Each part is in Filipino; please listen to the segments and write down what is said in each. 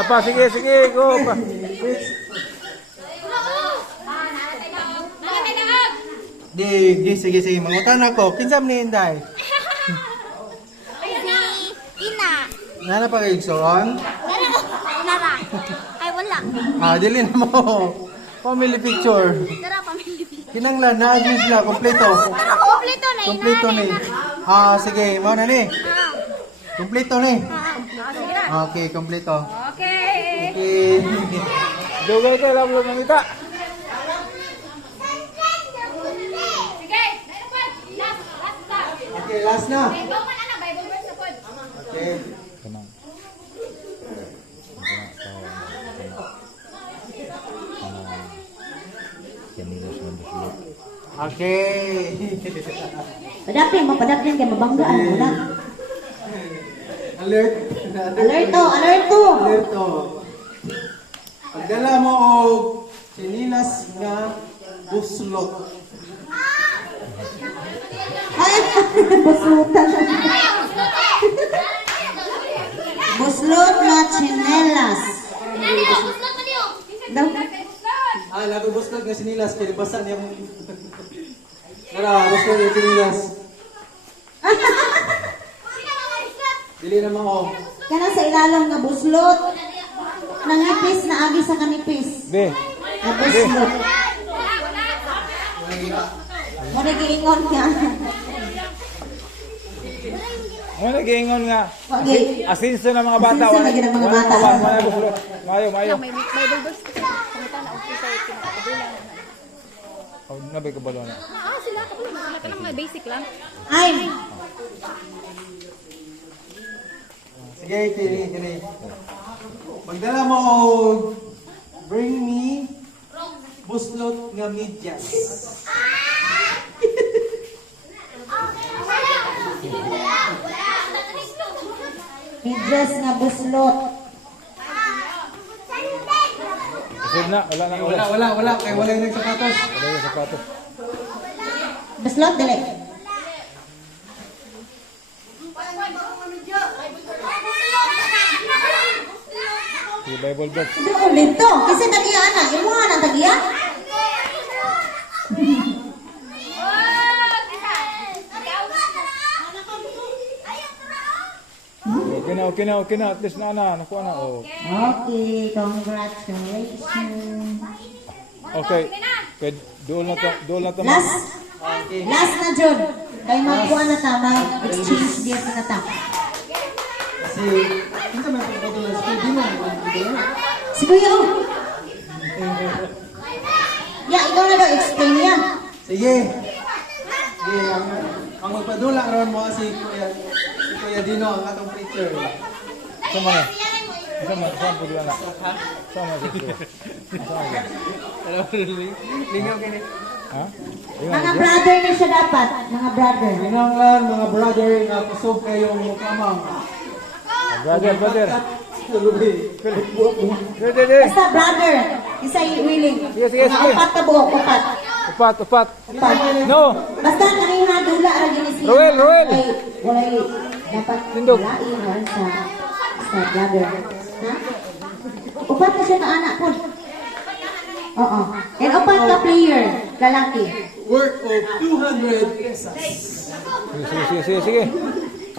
Wala pa, sige, sige, go pa. Di, sige, sige. Mangutan ako. Kinsam ni Inday. Ina. Nana pa kayo son? Nara. Ay, wala. Dili na mo. Family picture. Tara, pamilya. Kinanglan, na-agree sila. Kompleto. Kompleto na. Kompleto ni. Sige. Mau na ni. Kompleto ni. Okay, kompleto. Okay. Okay. Dugay ka, lablo ng ita. Okay, last na. Okay. Tenang. Okay. Padapin, mapadapin kay mabanggaan mo na. Alert. Alerto, alerto. Alerto. Pagdala mo og sinilas nga buslot. Ay, buslutan. Buslot na chinelas. Daw, Labi buslot nga sinilas kaya basa niya mo. Tara, buslot nga sinilas. Dili na mo. kana sa ilalong nga buslot. Nangipis na agi sa kanipis. Be. Na buslot. Mo nagiingon ka. Ano nag-iingon nga? Wagi. Asinso ng mga bata. Asinso lagi ng mga bata. Mayo, mayo. May Bible verse. Pangita na okay sa kinakabilang. Oh, nabay ka balo na. Sila ko lang. Sila mga basic lang. Ay, Sige, kini. Pagdala mo og bring me buslot nga medyas. medyas nga buslot. Isip na, wala na. Wala. Kaya wala yung nagsapatos. Wala yung sapatos. Buslot dili. Sige, Bible verse. Ito ulit to. Kasi tagiya na. Imo nga nang tagiya. Okay na. At least na. Nakuha na. Oh. Okay, congratulations. Okay. Okay, doon na to. Last na Jud. Kay magkuha na ta, mag-exchange gift na ta. Kasi, hindi may pagpatuloy sa hindi mo. Si Kuya, oh. Yeah, ikaw na daw, explain niya. Sige. Sige, ang magpadula ron mo si Kuya Dino, ang atong preacher. Sama na. Sama po dila na. Sama si Kuya. Lingaw kini. Ha? Mga brother na siya dapat. Mga brother. Linanglan, mga brother, nga kusog kayong mukamang. Brother. Lubi. Basta brother. Isa willing. Sige. Mga upat na buhok, upat. Upat. Upat. No. Basta kanina dula ra gini siya. Roel. Walay dapat Tindog. lain sa brother. Ha? Upat na siya na anak po. Oo. And upat ka player, lalaki. Worth of 200 pesos. Sige.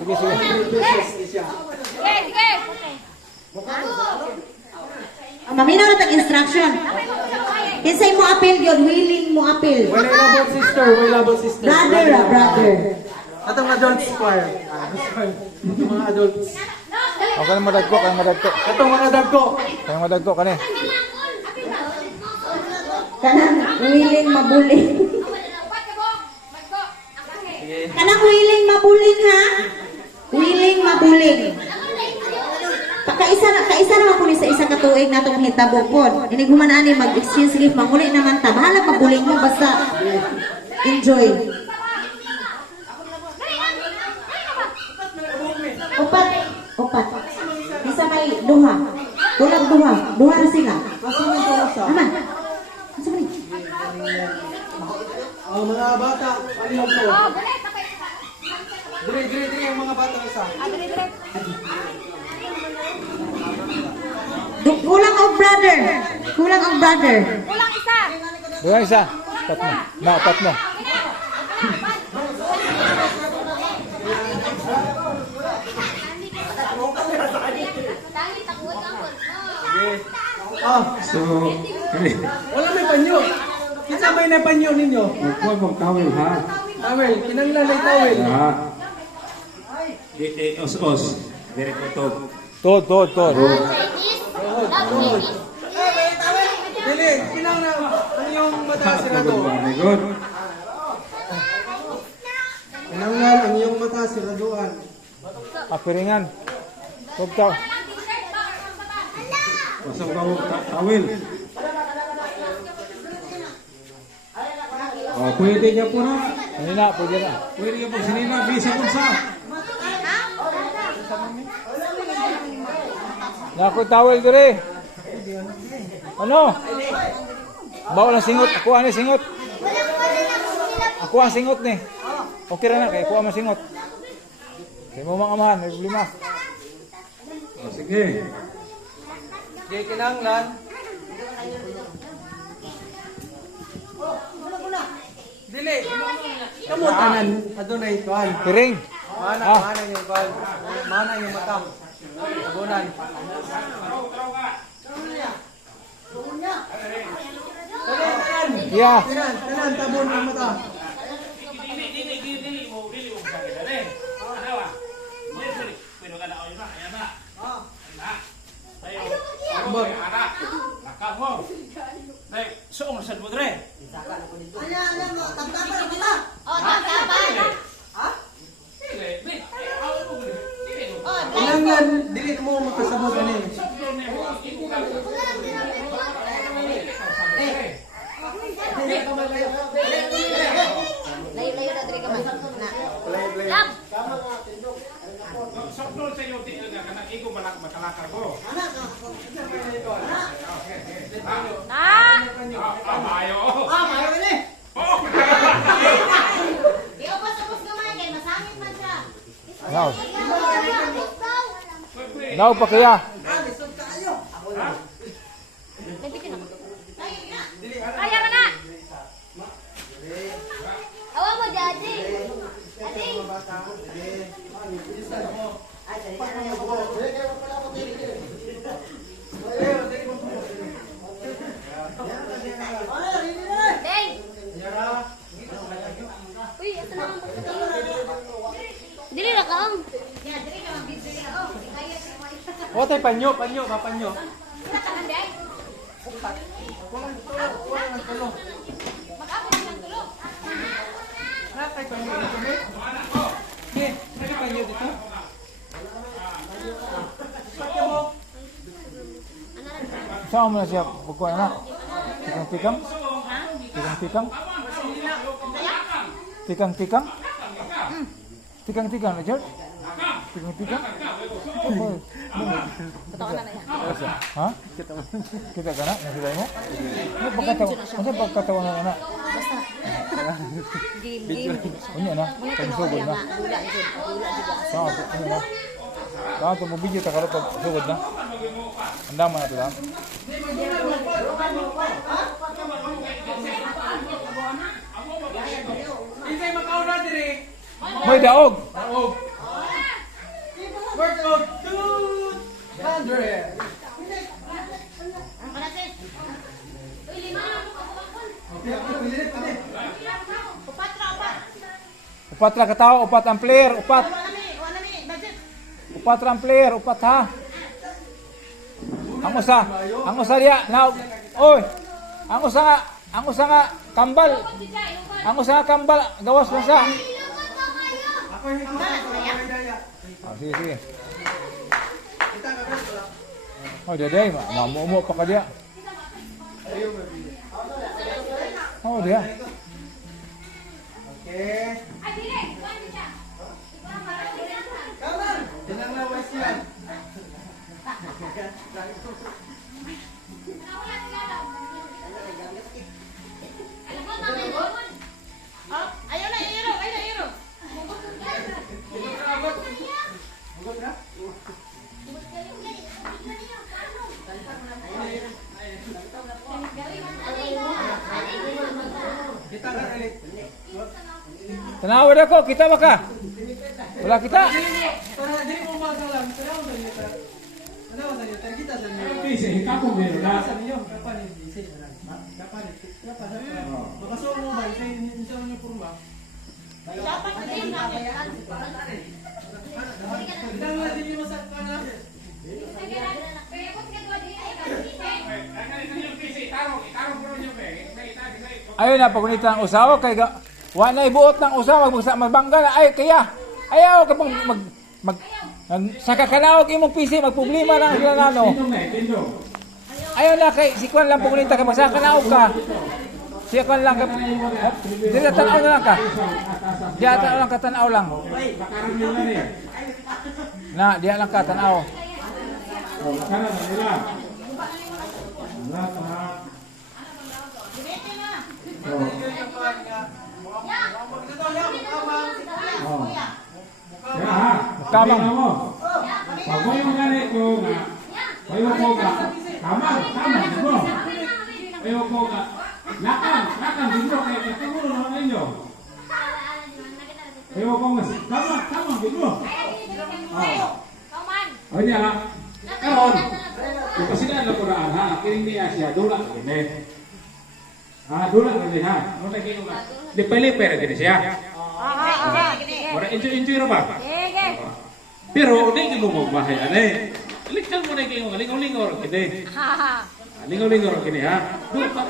200 pesos siya. Maminaw na tag instruction. Kinsay mo appeal yun, willing mo appeal. Wala labot sister. Brother. Atong adults choir. Atong mga adults. Okay na madagko. Atong mga dagko. Kaya madagko kani. Kanang willing mabuling. Kanang willing mabuling ha? Willing mabuling. Kaisa naman po ni sa isa katuig na itong hitabo po. Inigumanaan ni mag-exchange gift. Manguli naman ta. Bahala mabuling mo basta enjoy. Upat. Isa may duha. Tulag duha. Duha na sila. Aman. Asa man ni? Ang mga bata, palihog ko. Dire ang mga bata isa. Kulang ang brother. Kulang ang brother. Kulang isa. Buhay isa. Upat mo. Na, upat mo. Oh, So, wala may panyo. Kita may na panyo ninyo. magkuha mong tawel ha. Tawel, kinanglan ay tawel. Ha. Os-os. Dire ko to. Tod. Dili, kinanglan ang iyong mata sirado. Very good. Kinanglan ang iyong mata siraduan. Apiringan. Tugtaw. Pasok ka mo tawel. Oh, pwede niya po na. Kanina, pwede na. Pwede niya po sinina. Bisa kung sa. Naku, towel dire. Ano? Bawal ang singot. Ako ang singot. Ako ang singot ni. Okay ra na kay ako ang singot. Kay mo mga amahan, may problema. Oh, sige. Di kinanglan. Dili. Kamu tanan adunay tuan. Piring. Mana yung kuan. Mana yung mata. Abunan. Yeah. Tanan tabon ang mata. Kinanglan dili mo makasabot ani. Layo-layo na diri ka man. Lab. Na. Now. Now pa kaya. Kaya ka na. Awa mo, Daddy. Daddy. Deng. Uy, ito na ang dili na kaong. O tay panyo, papanyo. Nakay panyo dito ni. Ni, nakay panyo dito. Sakya mo. Saan mo na siya pagkuhan na? Tikang-tikang? Tikang-tikang? Tikang-tikang? Tikang-tikang na, George? Tikang-tikang? Ha? Kita ka na? Nasilay mo? Ano pagkatawa na na? Game. Unya na? Pagsugod na? Saan? Unya na? Saan ito mo video ta ka pag sugod na? Andaman na ito lang? Isay makaw na diri. May daog! Workout 200. Upat ra ka tao, upat ang player, upat. Upat ra ang player, upat ha. Ang usa diya, now, oy. Ang usa nga kambal. Ang usa nga kambal, gawas na sa. Sige. Oh, daday, mamumo pa ka diya. Oh, diya. Okay. Come on. Tinangla wise yan. Ayaw na, ayaw. Hugot na? Tanawad ako, kita ba ka? Wala kita. Para di mo magalang, tanaw sa inyo ta. Tanaw sa inyo ta, kita sa inyo. Bisi, hikapong din na. Sa inyo, kapan ni bisi na lang. Kapan ni. Makasuo mo ba sa inyo niyo purma? Kita mo din mo sa kana. Ayun na, pagunita ng usawa, kay wa na ibuot ng usawa, magbangga na, ay, kaya, ayaw ka pang sa kakanawag imong PC, magproblema lang sila na, no? Tindong na, tindong. Ayaw na, kay, si Kwan lang pagunita, kay magsakanaog ka. Si Kwan lang, dili tanaw na lang ka. Diya tanaw lang ka, tanaw lang. Bakarang nila rin. Na, diya lang ka, tanaw. Oh, bakarang na nila. Wala pa. Oh. Oh. Ya ha. Kamang. Sabihin mo. Pag mo yung ganit ko nga, kayo ko nga, kamang, dito. Kayo ko nga, lakang, dito, kaya katulong naman ninyo. Kayo ko nga, kamang, dito. O niya ha, karon, ipasinan lang ko na ha, kiring niya siya, dula, gini. Dula, gini ha. Ano na gini nga? Di pala gini siya. Ora enjoy ra ba? Pero di mo magbahay ane. Liktan mo na kayo, lingaw-lingaw gini. Lingaw-lingaw gini ha. Dula pa